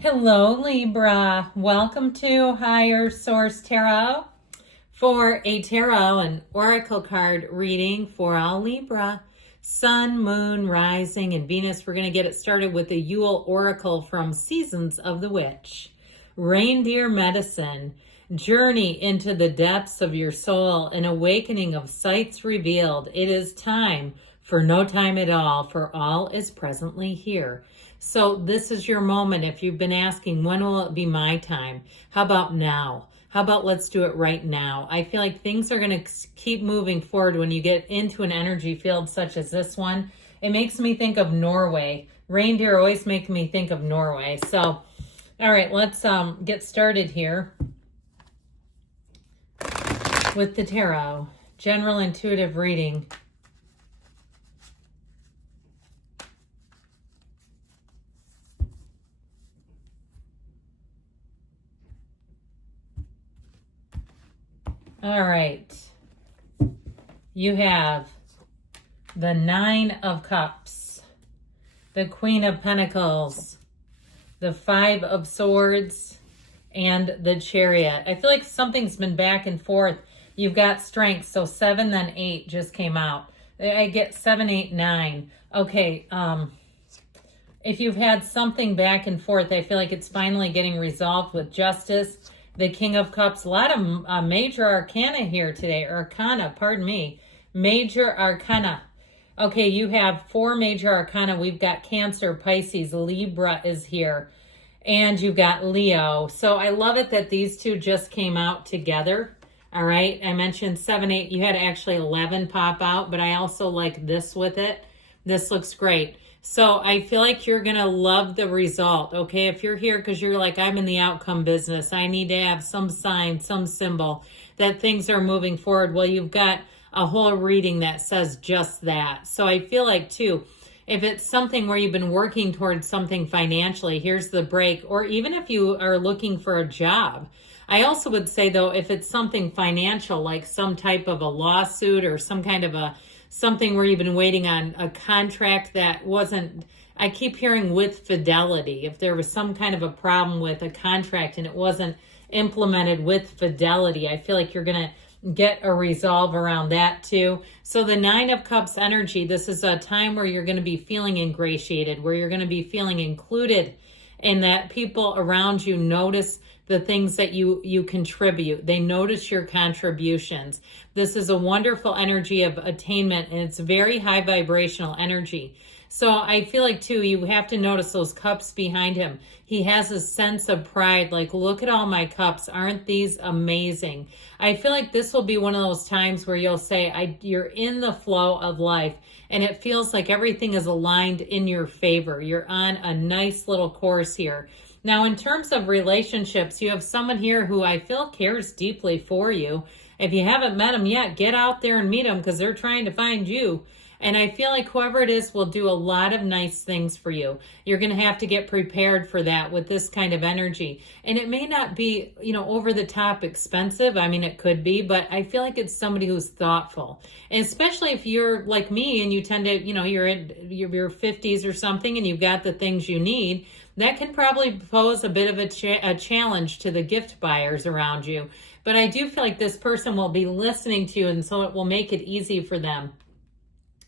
Hello, Libra. Welcome to Higher Source Tarot for a tarot and oracle card reading for all Libra. Sun, Moon, Rising, and Venus. We're going to get it started with the Yule Oracle from Seasons of the Witch. Reindeer medicine. Journey into the depths of your soul, an awakening of sights revealed. It is time for no time at all, for all is presently here. So this is your moment. If you've been asking, when will it be my time? How about now? How about let's do it right now? I feel like things are going to keep moving forward when you get into an energy field such as this one. It makes me think of Norway. Reindeer always make me think of Norway. So, all right, let's get started here with the tarot. General intuitive reading. All right. You have the Nine of Cups, the Queen of Pentacles, the Five of Swords, and the Chariot. I feel like something's been back and forth. You've got strength. So 7, then 8 just came out. I get 7, 8, 9. Okay. If you've had something back and forth, I feel like it's finally getting resolved with justice. The King of Cups, a lot of major arcana here today. Arcana, pardon me. Major arcana. Okay, you have 4 major arcana. We've got Cancer, Pisces, Libra is here. And you've got Leo. So I love it that these two just came out together. All right, I mentioned 7, 8. You had actually 11 pop out, but I also like this with it. This looks great. So I feel like you're going to love the result, okay? If you're here because you're like, I'm in the outcome business, I need to have some sign, some symbol that things are moving forward. Well, you've got a whole reading that says just that. So I feel like, too, if it's something where you've been working towards something financially, here's the break. Or even if you are looking for a job. I also would say, though, if it's something financial, like some type of a lawsuit or some kind of something where you've been waiting on a contract that wasn't, I keep hearing with fidelity. If there was some kind of a problem with a contract and it wasn't implemented with fidelity, I feel like you're going to get a resolve around that too. So the 9 of Cups energy, this is a time where you're going to be feeling ingratiated, where you're going to be feeling included, and that people around you notice the things that you contribute. They notice your contributions. This is a wonderful energy of attainment, and it's very high vibrational energy. So I feel like, too, you have to notice those cups behind him. He has a sense of pride, like, look at all my cups. Aren't these amazing? I feel like this will be one of those times where you'll say, you're in the flow of life, and it feels like everything is aligned in your favor. You're on a nice little course here. Now, in terms of relationships, you have someone here who I feel cares deeply for you. If you haven't met them yet, get out there and meet them because they're trying to find you. And I feel like whoever it is will do a lot of nice things for you. You're going to have to get prepared for that with this kind of energy. And it may not be, over the top expensive. I mean, it could be, but I feel like it's somebody who's thoughtful. And especially if you're like me and you tend to, you're in your 50s or something and you've got the things you need, that can probably pose a bit of a challenge to the gift buyers around you. But I do feel like this person will be listening to you, and so it will make it easy for them.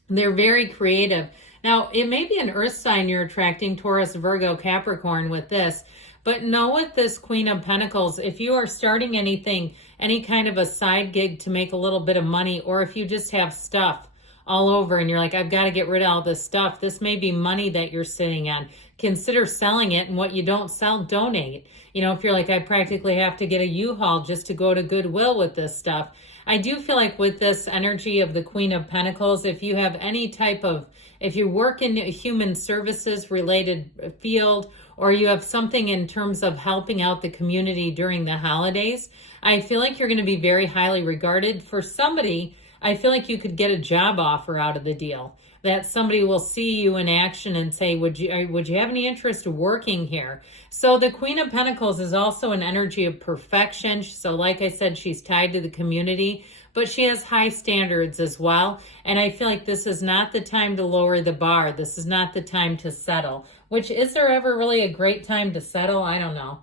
They're very creative. Now, it may be an earth sign you're attracting, Taurus, Virgo, Capricorn with this. But know with this Queen of Pentacles, if you are starting anything, any kind of a side gig to make a little bit of money, or if you just have stuff all over and you're like, I've got to get rid of all this stuff. This may be money that you're sitting on. Consider selling it, and what you don't sell, donate. If you're like, I practically have to get a U-Haul just to go to Goodwill with this stuff. I do feel like with this energy of the Queen of Pentacles, if you have any type of, if you work in a human services related field, or you have something in terms of helping out the community during the holidays, I feel like you're going to be very highly regarded. For somebody, I feel like you could get a job offer out of the deal. That somebody will see you in action and say, would you have any interest working here? So the Queen of Pentacles is also an energy of perfection. So like I said, she's tied to the community. but she has high standards as well. And I feel like this is not the time to lower the bar. This is not the time to settle. Which, is there ever really a great time to settle? I don't know.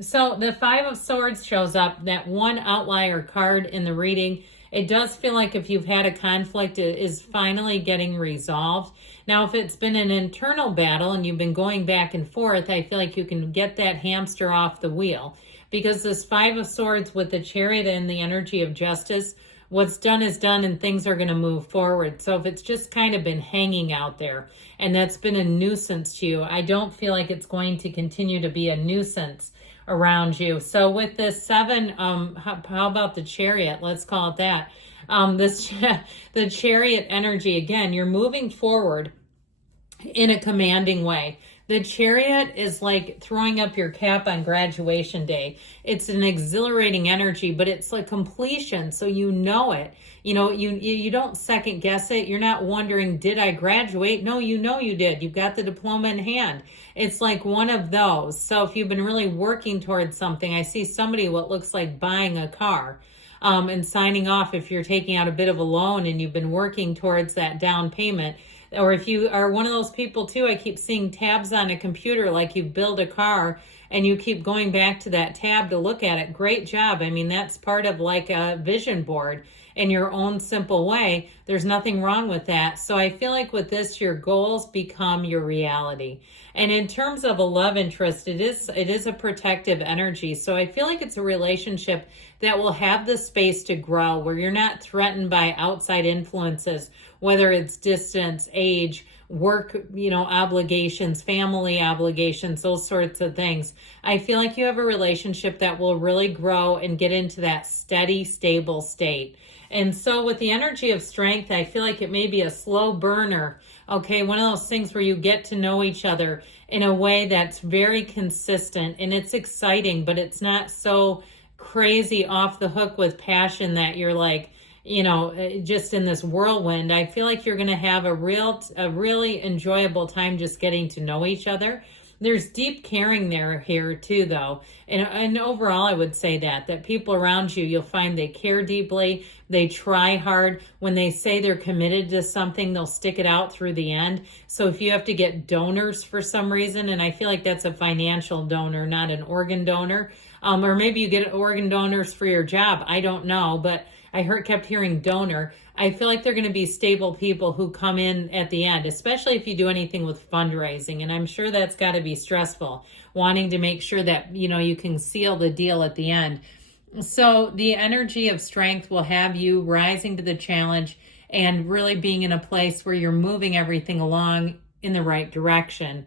So the Five of Swords shows up, that one outlier card in the reading. It does feel like if you've had a conflict, it is finally getting resolved. Now, if it's been an internal battle and you've been going back and forth, I feel like you can get that hamster off the wheel. Because this Five of Swords with the Chariot and the energy of justice, what's done is done and things are going to move forward. So if it's just kind of been hanging out there and that's been a nuisance to you, I don't feel like it's going to continue to be a nuisance around you. So with this 7, how about the Chariot? Let's call it that. The Chariot energy, again, you're moving forward in a commanding way. The Chariot is like throwing up your cap on graduation day. It's an exhilarating energy, but it's like completion, so you know it. You know, you don't second guess it. You're not wondering, did I graduate? No, you know you did. You've got the diploma in hand. It's like one of those. So if you've been really working towards something, I see somebody what looks like buying a car. And signing off if you're taking out a bit of a loan and you've been working towards that down payment. Or if you are one of those people too, I keep seeing tabs on a computer, like you build a car and you keep going back to that tab to look at it. Great job. I mean, that's part of like a vision board in your own simple way. There's nothing wrong with that. So I feel like with this, your goals become your reality. And in terms of a love interest, it is a protective energy. So I feel like it's a relationship that will have the space to grow, where you're not threatened by outside influences, whether it's distance, age, work, obligations, family obligations, those sorts of things. I feel like you have a relationship that will really grow and get into that steady, stable state. And so with the energy of strength, I feel like it may be a slow burner. Okay, one of those things where you get to know each other in a way that's very consistent and it's exciting, but it's not so crazy off the hook with passion that you're like, just in this whirlwind. I feel like you're going to have a really enjoyable time just getting to know each other. There's deep caring here too, though. And overall, I would say that people around you, you'll find they care deeply. They try hard. When they say they're committed to something, they'll stick it out through the end. So if you have to get donors for some reason, and I feel like that's a financial donor, not an organ donor, or maybe you get organ donors for your job. I don't know, but I kept hearing donor. I feel like they're going to be stable people who come in at the end, especially if you do anything with fundraising. And I'm sure that's got to be stressful, wanting to make sure that, you can seal the deal at the end. So the energy of strength will have you rising to the challenge and really being in a place where you're moving everything along in the right direction.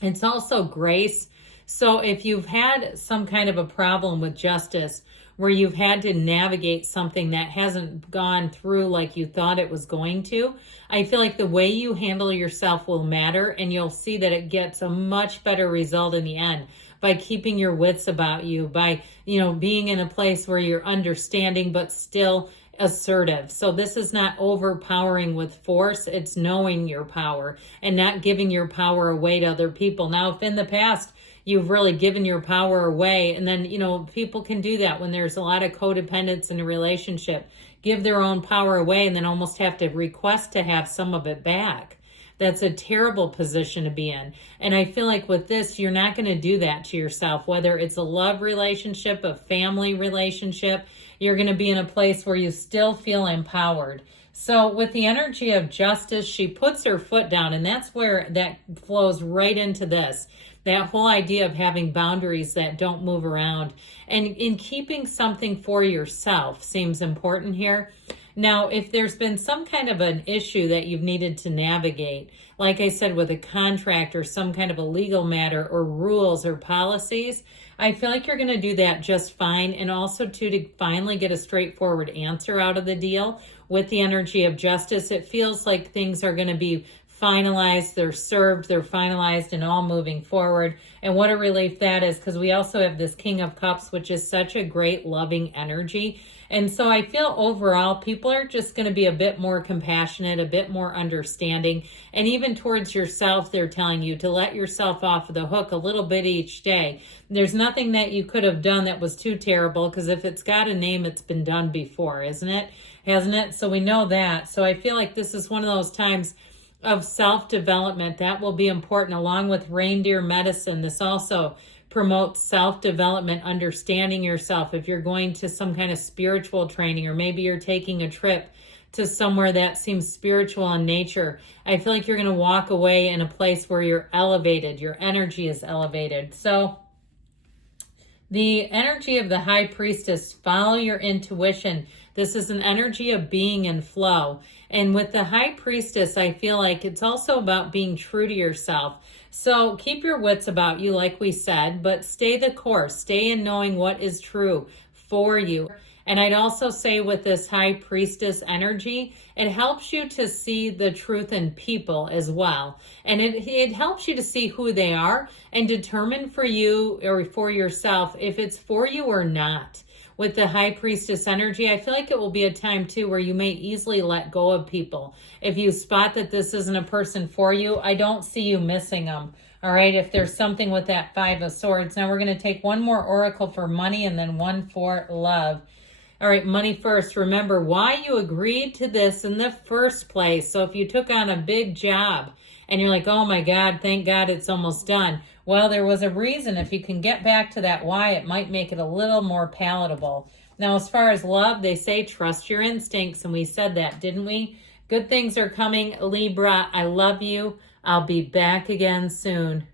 It's also grace. So if you've had some kind of a problem with justice, where you've had to navigate something that hasn't gone through like you thought it was going to, I feel like the way you handle yourself will matter, and you'll see that it gets a much better result in the end by keeping your wits about you, by, being in a place where you're understanding but still assertive. So this is not overpowering with force. It's knowing your power and not giving your power away to other people. Now, if in the past you've really given your power away, and then, people can do that when there's a lot of codependence in a relationship, give their own power away and then almost have to request to have some of it back. That's a terrible position to be in. And I feel like with this, you're not going to do that to yourself, whether it's a love relationship, a family relationship. You're going to be in a place where you still feel empowered. So with the energy of justice, she puts her foot down, and that's where that flows right into this. That whole idea of having boundaries that don't move around, and in keeping something for yourself seems important here. Now, if there's been some kind of an issue that you've needed to navigate, like I said, with a contract or some kind of a legal matter or rules or policies, I feel like you're going to do that just fine. And also to finally get a straightforward answer out of the deal with the energy of justice, it feels like things are going to be finalized, they're served, they're finalized, and all moving forward. And what a relief that is, because we also have this King of Cups, which is such a great loving energy. And so I feel overall people are just going to be a bit more compassionate, a bit more understanding. And even towards yourself, they're telling you to let yourself off the hook a little bit each day. There's nothing that you could have done that was too terrible, because if it's got a name, it's been done before, isn't it? Hasn't it? So we know that. So I feel like this is one of those times of self-development that will be important, along with reindeer medicine. This also promotes self-development, understanding yourself. If you're going to some kind of spiritual training, or maybe you're taking a trip to somewhere that seems spiritual in nature, I feel like you're going to walk away in a place where you're elevated. Your energy is elevated. So the energy of the High Priestess, follow your intuition. This is an energy of being in flow. And with the High Priestess, I feel like it's also about being true to yourself. So keep your wits about you, like we said, but stay the course. Stay in knowing what is true for you. And I'd also say with this High Priestess energy, it helps you to see the truth in people as well. And it helps you to see who they are and determine for you or for yourself if it's for you or not. With the High Priestess energy, I feel like it will be a time too where you may easily let go of people. If you spot that this isn't a person for you, I don't see you missing them. All right, if there's something with that Five of Swords. Now we're going to take one more oracle for money and then one for love. All right, money first. Remember why you agreed to this in the first place. So if you took on a big job and you're like, oh my God, thank God it's almost done. Well, there was a reason. If you can get back to that why, it might make it a little more palatable. Now, as far as love, they say trust your instincts, and we said that, didn't we? Good things are coming, Libra. I love you. I'll be back again soon.